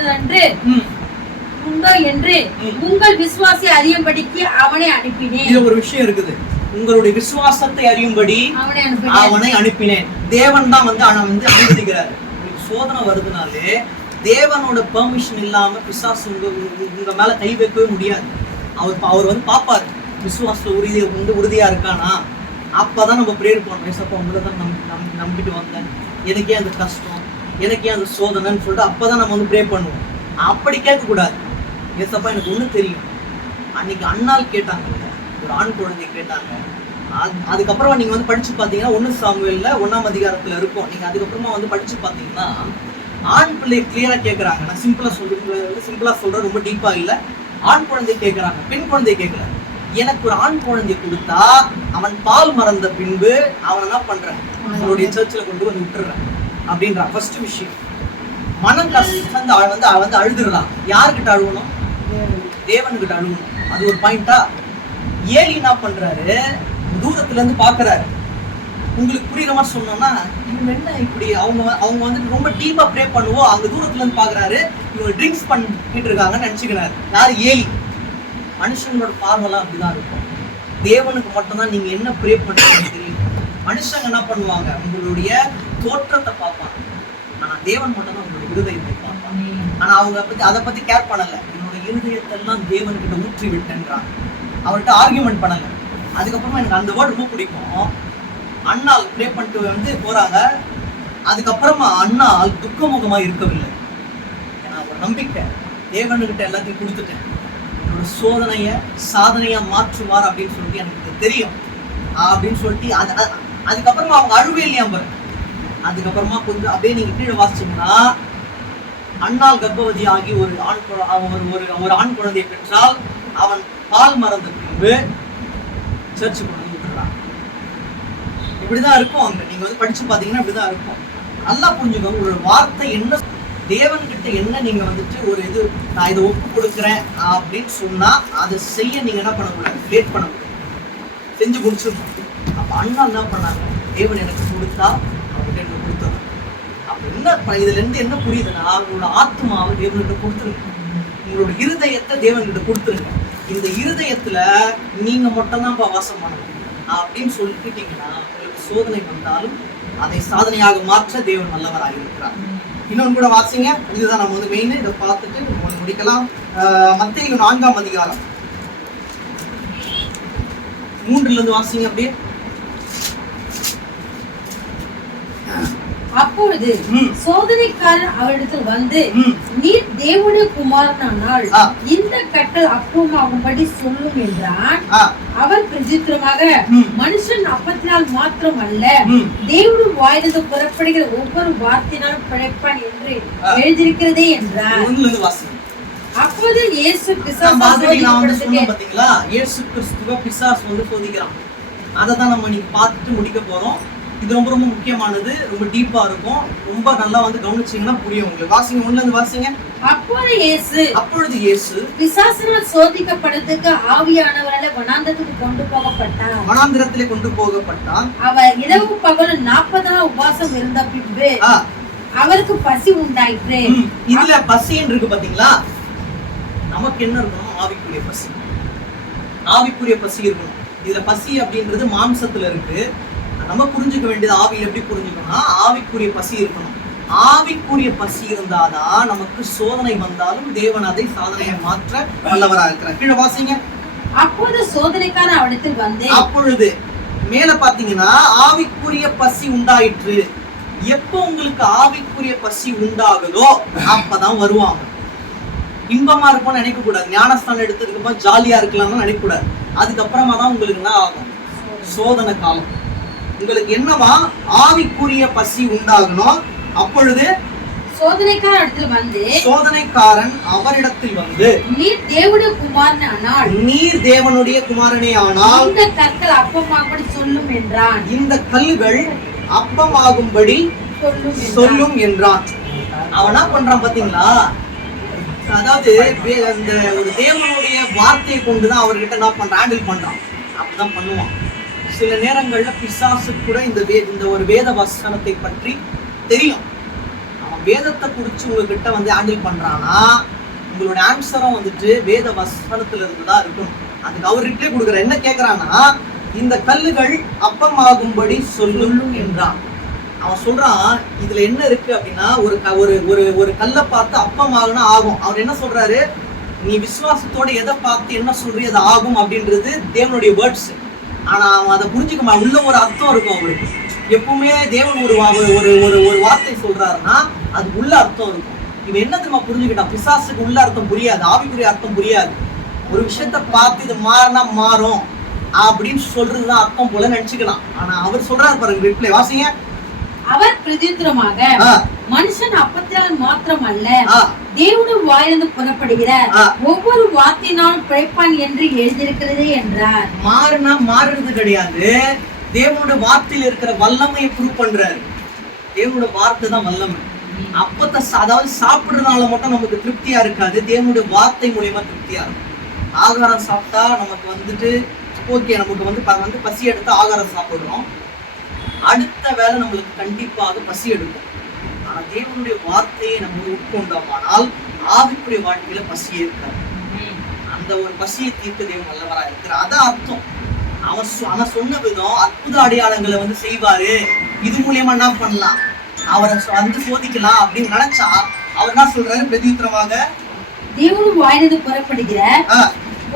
உண்டோ என்று உங்கள் விசுவாசை அறியும்படிக்கு அவனை அனுப்பினேன். இது ஒரு விஷயம் இருக்குது, உங்களுடைய விசுவாசத்தை அறியும்படி அவனை அனுப்பினேன். தேவன் தான் வந்து அனுமதிக்கிறார். உங்களுக்கு சோதனை வருதுனாலே தேவனோட பெர்மிஷன் இல்லாம பிசாசு உங்க மேல கை வைக்கவே முடியாது. அவர் வந்து பாப்பாரு விசுவாச உறுதியா இருக்கானா. அப்பதான் நம்ம பிரேயர் பண்ணோம், ஏசப்பா உங்களை தான் நம்பிட்டு வந்தேன், எனக்கே அந்த கஷ்டம், எனக்கே அந்த சோதனைன்னு சொல்லிட்டு அப்பதான் நம்ம வந்து ப்ரே பண்ணுவோம். அப்படி கேட்க கூடாது. ஏசப்பா எனக்கு ஒண்ணு தெரியும். அன்னைக்கு அண்ணால் கேட்டாங்க, ஒரு ஆண் குழந்தை கேட்டாங்க. அதுக்கப்புறமா நீங்க வந்து படிச்சு பாத்தீங்கன்னா 1 சாமுவேல்ல 1ஆம் அதிகாரத்துல இருக்கும். நீங்க அதுக்கப்புறமா வந்து படிச்சு பாத்தீங்கன்னா ஆண் பிள்ளை கிளியரா கேட்கறாங்க. நான் சிம்பிளா சொல்றேன், ரொம்ப டீப்பா இல்ல. ஆண் குழந்தை கேட்கறாங்க, பெண் குழந்தை கேட்கல. எனக்கு ஒரு ஆண் குழந்தை கொடுத்தா அவன் பால் மறந்த பின்பு அவன் என்ன பண்றேன், அவனுடைய சர்ச்சில் கொண்டு வந்து விட்டுறேன் அப்படின்றான். ஃபர்ஸ்ட் விஷயம், மனம் கஷ்டம் வந்து அழுதுறான். யாருக்கிட்ட அழுகணும்? தேவனுக்கிட்ட அழுகணும். அது ஒரு பாயிண்டா. ஏலி என்ன பண்றாரு, தூரத்துல இருந்து பாக்குறாரு. உங்களுக்கு புரியுற மாதிரி சொன்னோம்னா, இவங்க என்ன இப்படி அவங்க வந்துட்டு ரொம்ப டீப்பா ப்ரே பண்ணுவோம், அங்க தூரத்துல இருந்து பாக்குறாரு, இவங்க ட்ரிங்க்ஸ் பண்ணிட்டு இருக்காங்கன்னு நினைச்சுக்கிறாரு. யாரு? ஏலி. மனுஷங்களோட பார்வைலாம் அப்படிதான் இருக்கும். தேவனுக்கு மட்டும்தான் நீங்க என்ன ப்ரே பண்ணுறீங்கன்னு தெரியும். மனுஷங்க என்ன பண்ணுவாங்க, உங்களுடைய தோற்றத்தை பார்ப்பாங்க. ஆனா தேவன் மட்டும்தான் உங்களுடைய இருதயத்தை பார்ப்பாங்க. ஆனா அவங்க அதை பத்தி கேர் பண்ணல. என்னோட இருதயத்தெல்லாம் தேவன்கிட்ட ஊற்றி விட்டேன்றாங்க. அவர்கிட்ட ஆர்கியூமெண்ட் பண்ணல. அதுக்கப்புறமா எனக்கு அந்த வேர்டு ரொம்ப பிடிக்கும். அண்ணால் ப்ரே பண்ணிட்டு வந்து போறாங்க. அதுக்கப்புறமா அண்ணால் துக்கமுகமா இருக்கவில்லை. ஏன்னா ஒரு நம்பிக்கை, தேவனுக்கிட்ட எல்லாத்தையும் கொடுத்துட்டேன், என்னோட சோதனைய சாதனையா மாற்றுவார் அப்படின்னு சொல்லிட்டு எனக்கு தெரியும் அப்படின்னு சொல்லிட்டு அதுக்கப்புறமா அவங்க அழுவே இல்லையா பாரு. அதுக்கப்புறமா கொஞ்சம் அப்படியே நீங்க கீழே வாசிச்சீங்கன்னா, அண்ணால் கர்ப்பவதி ஆகி ஒரு ஆண் குழந்தையை பெற்றால் அவன் பால் மறந்த பின்பு சர்ச்சு கொண்டு வந்து விட்டுறான். இப்படிதான் இருக்கும். அங்க நீங்க வந்து படிச்சு பாத்தீங்கன்னா இப்படிதான் இருக்கும். நல்லா புரிஞ்சுக்கோங்க, உங்களோட வார்த்தை என்ன, தேவன்கிட்ட என்ன நீங்க வந்துட்டு ஒரு இது நான் இதை ஒப்பு கொடுக்குறேன் அப்படின்னு சொன்னா அதை செய்ய நீங்க என்ன பண்ணக்கூடாது, லேட் பண்ணக்கூடாது, செஞ்சு முடிச்சிடணும். அப்ப அண்ணா என்ன பண்ணாங்க, தேவன் எனக்கு கொடுத்தா அவர்கிட்ட எனக்கு கொடுத்தாங்க. அப்ப என்ன இதுல இருந்து என்ன புரியுதுன்னா, உங்களோட ஆத்மாவை தேவன்கிட்ட கொடுத்துருங்க, உங்களோட இருதயத்தை தேவன்கிட்ட கொடுத்துருங்க. இந்த இருதயத்துல நீங்க மட்டும்தான் வாசம் பண்ணணும் அப்படின்னு சொல்லிக்கிட்டீங்கன்னா, உங்களுக்கு சோதனை வந்தாலும் அதை சாதனையாக மாற்ற தேவன் நல்லவராக இருக்கிறார். இன்னொன்று கூட வாசிங்க, இதுதான் நம்ம வந்து மெயின். இதை பார்த்துட்டு நம்ம முடிக்கலாம். மத்தேயு 4ஆம் அதிகாரம் 3 வாசிங்க அப்படியே. அப்பொழுது சோதனைக்காரன் அவரிடத்தில் வந்து, நீர் தேவனுடைய குமாரனானால் இந்த கட்டல் அப்பமாகும்படி சொல்லும் என்றான். அவர் பிரதித்திரமாக, மனுஷன் அப்பத்தினால் மாத்திரம் அல்ல, தேவனுடைய வாயிலிருந்து புறப்படுகிற ஒவ்வொரு வார்த்தையினாலும் பிழைப்பான் என்று எழுதியிருக்கிறதே என்றார். அப்போது இயேசு பிசாசு வந்து சோதிக்கிறான். அதை தான் நம்ம இன்னைக்கு பார்த்துட்டு முடிக்க போறோம். இது ரொம்ப ரொம்ப முக்கியமானது, ரொம்ப டீப்பா இருக்கும். ரொம்ப நல்லா வந்து கவனிச்சீங்கன்னா புரியும் உங்களுக்கு. வாசிங்க, 1 வாசிங்க. அப்பொழுது இயேசு பிசாசினால் சோதிக்கப்படுவதற்கு ஆவியானவரால் வனாந்திரத்துக்கு கொண்டு போகப்பட்டார். வனாந்திரத்திலே கொண்டு போகப்பட்டார். அவர் இரவு பகலும் 40 நாள் உபவாசம் இருந்த பின்பு அவருக்கு பசி உண்டாயிற்று. இதுல பசின்னு இருக்கு பாத்தீங்களா? நமக்கு என்ன இருக்கணும்? ஆவிக்குரிய பசி. ஆவிக்குரிய பசி இருக்கணும். இதுல பசி அப்படின்றது மாம்சத்துல இருக்கு. நம்ம புரிஞ்சுக்க வேண்டியது ஆவியில் எப்படி புரிஞ்சுக்கணும்னா, ஆவிக்குரிய பசி இருக்கணும். ஆவிக்குரிய பசி இருந்தாதான் நமக்கு சோதனை வந்தாலும் தேவன் அதை சாதனையை மாற்ற வல்லவராக இருக்கிறார். கீழே வாசிங்க. அப்போது சோதனைக்கான அவனிடத்தில் வந்து, அப்பொழுது மேல பாத்தீங்கன்னா ஆவிக்குரிய பசி உண்டாயிற்று. எப்போ உங்களுக்கு ஆவிக்குரிய பசி உண்டாகுதோ அப்பதான் வருவாங்க. இன்பமா இருக்கும்னு நினைக்க கூடாது. ஞானஸ்தானம் எடுத்ததுக்கு அப்புறம் ஜாலியா இருக்கலாம்னு நினைக்க கூடாது. அதுக்கப்புறமா தான் உங்களுக்கு என்ன ஆகும்? சோதனை காலம். உங்களுக்கு என்னவா? ஆவிக்குரிய பசி உண்டாகணும். அப்பொழுது சோதனைக்காரன் அவரிடத்தில் வந்து, நீர் தேவனுடைய குமாரனானால், நீர் தேவனுடைய குமாரனே ஆனால் இந்த கற்கள் அப்பமாகும்படி சொல்லும் என்றான். இந்த கல்லுகள் அப்பமாகும்படி சொல்லும் என்றான். அவன் என்ன பண்றான் பாத்தீங்களா? அதாவது அந்த ஒரு தேவனுடைய வார்த்தையை கொண்டுதான் அவர்கிட்ட என்ன பண்றான், ஹேண்டில் பண்றான். அப்படிதான் பண்ணுவான். சில நேரங்கள்ல பிசாசு கூட இந்த ஒரு வேத வசனத்தை பற்றி தெரியும். அவன் வேதத்தை குறிச்சு உங்ககிட்ட வந்து ஹேண்டில் பண்றானா, உங்களோட ஆன்சரும் வந்துட்டு வேத வசனத்துல இருந்துதான் இருக்கணும். அதுக்கு அவர் ரிப்ளை கொடுக்குற என்ன கேட்கறான்னா, இந்த கல்லுகள் அப்பமாகும்படி சொல்லும் என்றான். அவன் சொல்றான், இதுல என்ன இருக்கு அப்படின்னா, ஒரு கல்லை பார்த்து அப்பமாகுனா ஆகும். அவர் என்ன சொல்றாரு, நீ விசுவாசத்தோட எதை பார்த்து என்ன சொல்றீ அது ஆகும் அப்படின்றது தேவனுடைய வேர்ட்ஸ். ஆனா அவன் அதை புரிஞ்சுக்க உள்ள ஒரு அர்த்தம் இருக்கும் அவருக்கு. எப்பவுமே தேவன் ஒரு வார்த்தை சொல்றாருன்னா அது உள்ள அர்த்தம் இருக்கும். இவன் என்ன தெரியுமா புரிஞ்சுக்கிட்டான், பிசாசுக்கு உள்ள அர்த்தம் புரியாது, ஆவிக்குரிய அர்த்தம் புரியாது. ஒரு விஷயத்த பார்த்து இது மாறினா மாறும் அப்படின்னு சொல்றதுதான் அர்த்தம் போல நினைச்சுக்கலாம். ஆனா அவர் சொல்றாரு பாருங்க, ரிப்ளை வாசிங்க. அவர் பிரதித்திரமாக, மனுஷன் அப்பத்தினால் மாத்திரம் அல்ல, தேவனுடைய வாயிலிருந்து புறப்படுகிற ஒவ்வொரு வார்த்தையினாலும் பிழைப்பான் என்று எழுதியிருக்கிறது என்றார். மாறினா மாறுறது கிடையாது, தேவனுடைய வார்த்தையில் இருக்கிற வல்லமையை ப்ரூவ் பண்றாரு. தேவனுடைய வார்த்தை தான் வல்லமை. அப்பத்தை அதாவது சாப்பிடுறதுனால மட்டும் நமக்கு திருப்தியா இருக்காது, தேவனுடைய வார்த்தை மூலியமா திருப்தியா இருக்கும். ஆகாரம் சாப்பிட்டா நமக்கு வந்துட்டு ஓகே, நமக்கு வந்து பசி எடுத்து ஆகாரம் சாப்பிடுறோம், அடுத்த வேலை நம்மளுக்கு கண்டிப்பாக பசி எடுக்கும். ஆனா தேவனுடைய வார்த்தையை நம்ம உட்கொண்டோமானால் ஆவிக்குரிய வாழ்க்கையில பசியே இருக்காது. அந்த ஒரு பசியை தீர்க்க தேவன் வல்லவரா இருக்கிறார். அதான் அர்த்தம். அவன் சொன்ன விதம் அற்புத அடையாளங்களை வந்து செய்வாரு, இது மூலியமா என்ன பண்ணலாம், அவரை வந்து சோதிக்கலாம் அப்படின்னு நினைச்சா அவர் என்ன சொல்றாரு, பிரதித்திரமாக தேவனுடைய வாயிலிருந்து புறப்படுகிற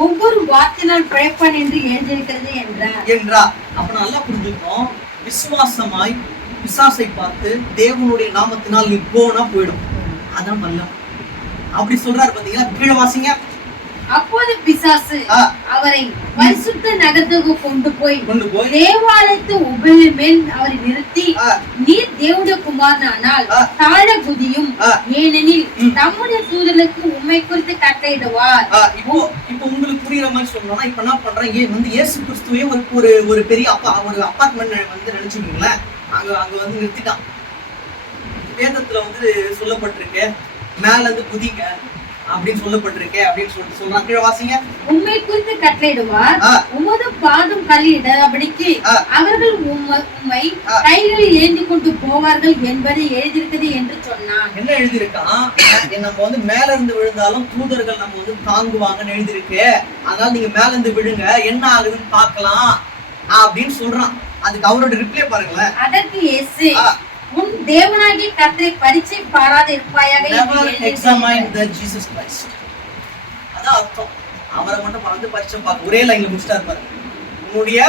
ஒவ்வொரு வார்த்தையினால் பிழைப்பான் என்று எழுதியிருக்கிறது என்றார். அப்ப நல்லா புரிஞ்சுக்கணும், விசுவாசமாய் பிசாசை பார்த்து தேவனுடைய நாமத்தினால் நீ போனா போயிடும். அதான் வல்லம். அப்படி சொல்றாரு பாத்தீங்களா, கீழே வாசிங்க. அப்போது பிசாசு அவரை பரிசுத்த நகரத்துக்கு கொண்டு போய் தேவாலயத்து உபலின் மேல் அவரை நிறுத்தி, நீர் தேவனுடைய குமாரனானால் தாழ குதியும், ஏனெனில் தம்முடைய தூதர்களுக்கு உம்மை குறித்து கட்டளையிடுவார். இப்போ உங்களுக்கு புரியுற மாதிரி சொல்லணும்னா, இப்ப என்ன பண்றேன், வந்து இயேசு கிறிஸ்துவே ஒரு பெரிய ஒரு அபார்ட்மெண்ட் வந்து நினைச்சுக்கீங்களேன், அங்க வந்து நிறுத்திட்டான். வேதத்துல வந்து சொல்லப்பட்டிருக்கு, மேல இருந்து குதிங்க அப்படின்னு சொல்லப்பட்டிருக்கே அப்படின்னு சொல்லிட்டு சொல்றான். கீழே வாசிங்க. உம்மை குறித்து கட்டளையிடுவார், உமது பாதம் கல்லிடாதபடிக்கு அவர்கள் உம்மை கைகளில் ஏந்தி கொண்டு போவார்கள் என்பதை எழுதியிருக்கிறது என்று சொன்னான். என்ன எழுதியிருக்கான், நம்ம வந்து மேல இருந்து விழுந்தாலும் தூதர்கள் நம்ம வந்து தாங்குவாங்கன்னு எழுதியிருக்கு, அதனால நீங்க மேல இருந்து விழுங்க, என்ன ஆகுதுன்னு பார்க்கலாம் அப்படின்னு சொல்றான். அதுக்கு அவரோட ரிப்ளை பாருங்களேன். அதற்கு இயேசு, உன் தேவனாகிய கர்த்தரை பரீட்சை பாராது இருப்பாயாக never examine the Jesus Christ. அதான் அர்த்தம். அவரை மட்டும் வந்து பரீட்சை பார்க்க ஒரே லைன்ல முடிச்சிட்டாரு பாருங்க. உன்னுடைய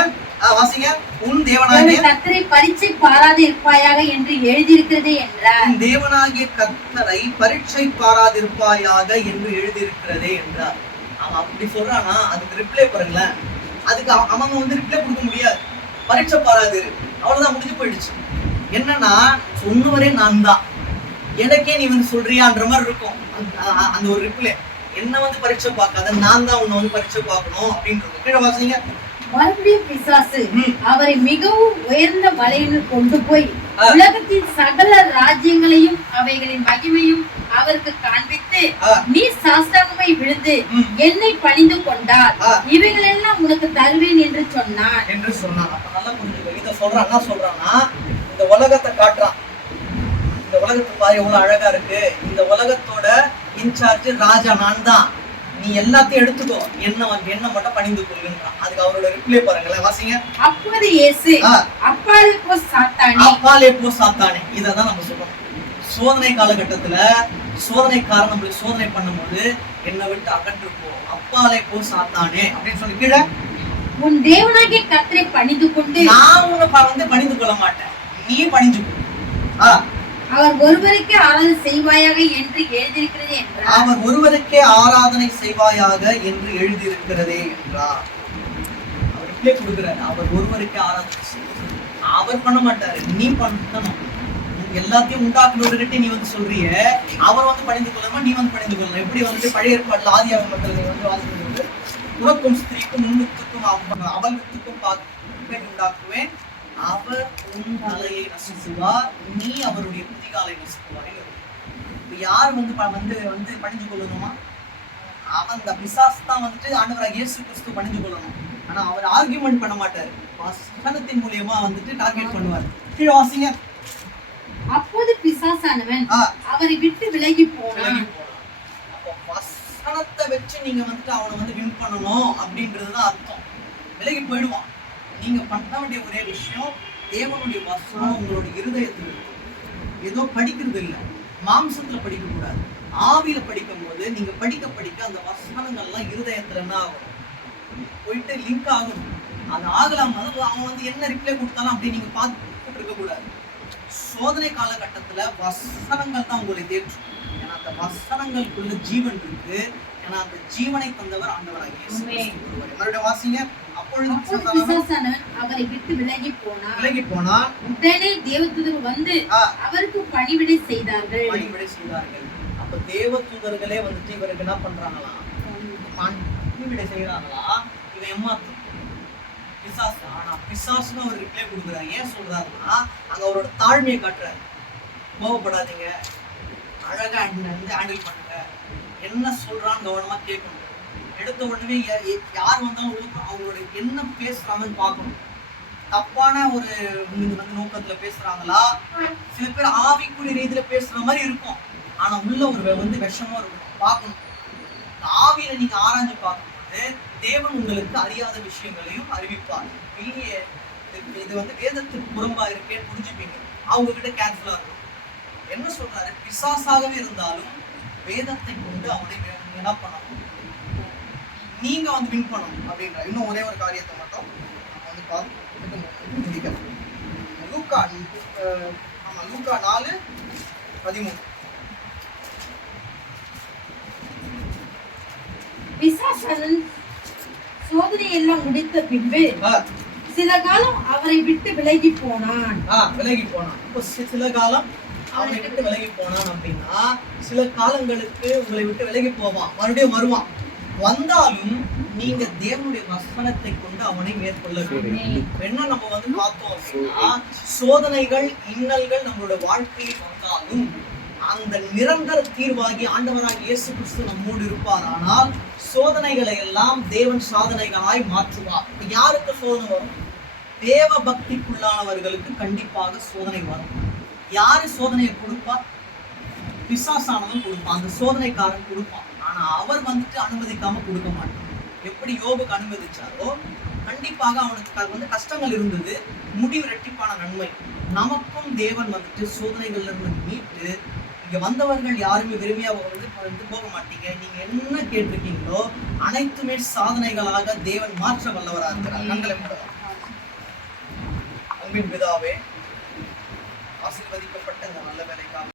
வாசிங்க, உன் தேவனாகிய கர்த்தரை பரீட்சை பாராது இருப்பாயாக என்று எழுதியிருக்கிறது என்றார். உன் தேவனாகிய கர்த்தரை பரீட்சை பாராது இருப்பாயாக என்று எழுதியிருக்கிறதே என்றார். அவன் அப்படி சொல்றானா, அதுக்கு ரிப்ளை பாருங்களேன். அதுக்கு அவங்க வந்து ரிப்ளை கொடுக்க முடியாது, பரீட்சை பாராது, அவ்வளவுதான், முடிஞ்சு போயிடுச்சு. என்னன்னா சொன்னவரே நான் தான், எனக்கே நீ வந்து சொல்றியான்ற மாதிரி இருக்கும் அந்த ஒரு ரிப்ளை. என்ன வந்து பரீட்சை பார்க்காத, நான் தான் உன்னை வந்து பரீட்சை பார்க்கணும் அப்படின்றது. கீழே வாசிங்க. மறுபடியும் பிசாசு அவரை மிகவும் உயர்ந்த மலையில் கொண்டு போய் உலகத்தின் சகல ராஜ்யங்களையும் அவைகளின் மகிமையும் அவருக்கு காண்பித்து, நீ சாஸ்தாங்கமாய் விழுந்து என்னை பணிந்து கொண்டால் இவைகள் எல்லாம் உனக்கு தருவேன் என்று சொன்னான். அப்ப நல்லா புரிஞ்சுக்கோ, இதை சொல்றான். என்ன சொல்றான்னா, இந்த உலகத்தை காட்டுறான். இந்த உலகத்தை பாரு எவ்வளவு அழகா இருக்கு, இந்த உலகத்தோட இன்சார்ஜ் ராஜா நான் தான், நீ எல்லாத்தையும் எடுத்துக்கோ, என்ன மட்டும் பணிந்து கொள்ளுன்றான். அதுக்கு அவரோட ரிப்ளை பாருங்களேன், வாசிங்க. அப்போது இயேசு, அப்பாலே போ சாத்தானே, அப்பாலே போ சாத்தானே. இததான் நம்ம சொல்றோம். சோதனை காலகட்டத்துல சோதனைக்காரன் நம்மளுக்கு சோதனை பண்ணும்போது, என்னை விட்டு அகன்று போ, அப்பாலே போ சாத்தானே அப்படின்னு சொல்லி கீழே, உன் தேவனாகிய கர்த்தரை பணிந்து கொண்டு, நான் உன்னை வந்து பணிந்து கொள்ள மாட்டேன், நீ பணிஞ்சு கொள், அவர் ஒருவருக்கே ஆராதனை செய்வாயாக என்று எழுதியிருக்கிறது என்றார். அவர் ஒருவருக்கே ஆராதனை செய்வாயாக என்று எழுதியிருக்கிறதே என்றார். அவர் ரிப்ளை கொடுக்கிறார், அவர் ஒருவருக்கே ஆராதனை செய்வார். அவர் பண்ண மாட்டாரு, நீ பண்ணணும். எல்லாத்தையும் உண்டாக்குனவர்கிட்ட நீ வந்து சொல்றிய, அவர் வந்து பணிந்து கொள்ளணுமா, நீ வந்து பணிந்து கொள்ளணும். எப்படி வந்து பழைய ஏற்பாட்டுல ஆதியாகம மக்கள் நீ வந்து வாசிக்கிறது, உனக்கும் ஸ்திரீக்கும் உன் வித்துக்கும் அவள் வித்துக்கும் உண்டாக்குவேன், அவர் உன் தலையை நசுக்குவார், நீ அவருடைய குதிகாலை நசுக்குவார். இப்ப யார் வந்து பணிஞ்சு கொள்ளணுமா, அவன் இந்த பிசாசு தான் வந்துட்டு ஆண்டவராக இயேசு கிறிஸ்து பணிஞ்சு கொள்ளணும். ஆனா அவர் ஆர்கியூமெண்ட் பண்ண மாட்டாரு, வசனத்தின் மூலியமா வந்துட்டு டார்கெட் பண்ணுவார். கீழே வாசிங்க. அப்போது பிசாசானவன் அவரை விட்டு விலகி போனான். அப்போ வசனத்தை வச்சு நீங்க வந்துட்டு அவனை வந்து வின் பண்ணணும் அப்படின்றதுதான் அர்த்தம். விலகி போயிடுவான். நீங்க பண்ண வேண்டிய ஒரே விஷயம், தேவனுடைய வசனம் உங்களுடைய இருதயத்தில் இருக்கு. ஏதோ படிக்கிறது இல்லை, மாம்சத்துல படிக்க கூடாது, ஆவியில படிக்கும் போது நீங்க படிக்க படிக்க அந்த வசனங்கள்லாம் இருதயத்துல என்ன ஆகும், போயிட்டு லிங்க் ஆகும். அது ஆகலாம். அவன் வந்து என்ன ரிப்ளை கொடுத்தாலும் அப்படி நீங்க பார்த்துட்டு இருக்க கூடாது. சோதனை காலகட்டத்துல வசனங்கள் தான் உங்களை தேற்றும். ஏன்னா அந்த வசனங்களுக்குள்ள ஜீவன் இருக்கு. ஏன்னா அந்த ஜீவனை தந்தவர் ஆண்டவராகிய இயேசு கிறிஸ்து. என்னோட வாசிங்க. அப்பொழுது பிசாசானவன் அவரை விட்டு விலகி போனான். உடனே தேவதூதர்கள் வந்து அவருக்கு பணிவிடை செய்தார்கள். அப்ப தேவதூதர்களே வந்துட்டு இவருக்கு என்ன பண்றாங்களா, பணிவிடை செய்யறாங்களா. இவன் ஏமாத்து பிசாசு. ஆனா பிசாசுன்னு அவர் ரிப்ளை கொடுக்குறாரு. ஏன் சொல்றாருன்னா அங்க அவரோட தாழ்மையை காட்டுறாரு. கோவப்படாதீங்க, அழகா ஹேண்டில் பண்ணுங்க, என்ன சொல்றான்னு கவனமா கேட்கணும். எடுத்த உடனே யார் வந்தாலும் அவங்களோட என்ன பேசுறாங்கன்னு பார்க்கணும். தப்பான ஒரு நோக்கத்துல பேசுறாங்களா, சில பேர் ஆவிக்குரிய ரீதியில பேசுற மாதிரி இருக்கும், ஆனா உள்ள ஒரு வந்து விஷமா இருக்கும், பார்க்கணும். ஆவியில நீங்க ஆராய்ஞ்சு பார்க்கும்போது தேவன் உங்களுக்கு அறியாத விஷயங்களையும் அறிவிப்பார். இல்லையே இது வந்து வேதத்துக்கு புறம்பா இருக்கேன்னு புரிஞ்சுப்பீங்க. அவங்க கிட்ட கேர்ஃபுல்லா இருக்கும். என்ன சொல்றாரு, பிசாசாகவே இருந்தாலும் வேதத்தை கொண்டு அவனை என்ன பண்ணணும், நீங்க வந்து வின் பண்ணணும் அப்படின்ற இன்னும் ஒரே ஒரு காரியத்தை மட்டும் நம்ம வந்து பார்த்து முடிக்கலாம். லூக்கா 4:13. பிசாசானவன் சோதனை எல்லாம் முடித்த பின்பு சில காலம் அவரை விட்டு விலகி போனான். இப்போ சில காலம் அவனை விட்டு விலகி போனான் அப்படின்னா சில காலங்களுக்கு உங்களை விட்டு விலகி போவான், மறுபடியும் வருவான். வந்தாலும் நீங்க தேவனுடைய வசனத்தை கொண்டு அவனை மேற்கொள்ள வேண்டும். என்ன நம்ம வந்து பார்த்தோம் அப்படின்னா, சோதனைகள் இன்னல்கள் நம்மளோட வாழ்க்கையில் வந்தாலும் அந்த நிரந்தர தீர்வாகி ஆண்டவராகிய இயேசு கிறிஸ்து நம்மோடு இருப்பார். ஆனால் சோதனைகளை எல்லாம் தேவன் சாதனைகளாய் மாற்றுவார். யாருக்கு சோதனை வரும்? தேவ பக்திக்குள்ளானவர்களுக்கு கண்டிப்பாக சோதனை வரும். யாரு சோதனையை கொடுப்பா? பிசாசானவன் கொடுப்பான், அந்த சோதனைக்காரன் கொடுப்பான். ஆனா அவர் வந்துட்டு அனுமதிக்காம கொடுக்க மாட்டான். எப்படி யோபுக்கு அனுமதிச்சாரோ கண்டிப்பாக அவனுக்கு வந்து கஷ்டங்கள் இருந்தது, முடிவு இரட்டிப்பான நன்மை. நமக்கும் தேவன் வந்துட்டு சோதனைகள்ல இருந்து மீட்டு, இங்க வந்தவர்கள் யாருமே விரும்பியா வந்து போக மாட்டீங்க, நீங்க என்ன கேட்டிருக்கீங்களோ அனைத்துமே சாதனைகளாக தேவன் மாற்ற வல்லவராக இருக்கிறார். கண்களை மூடலாம். அன்பின் பிதாவே, ஆசீர்வதிக்கப்பட்ட இந்த நல்ல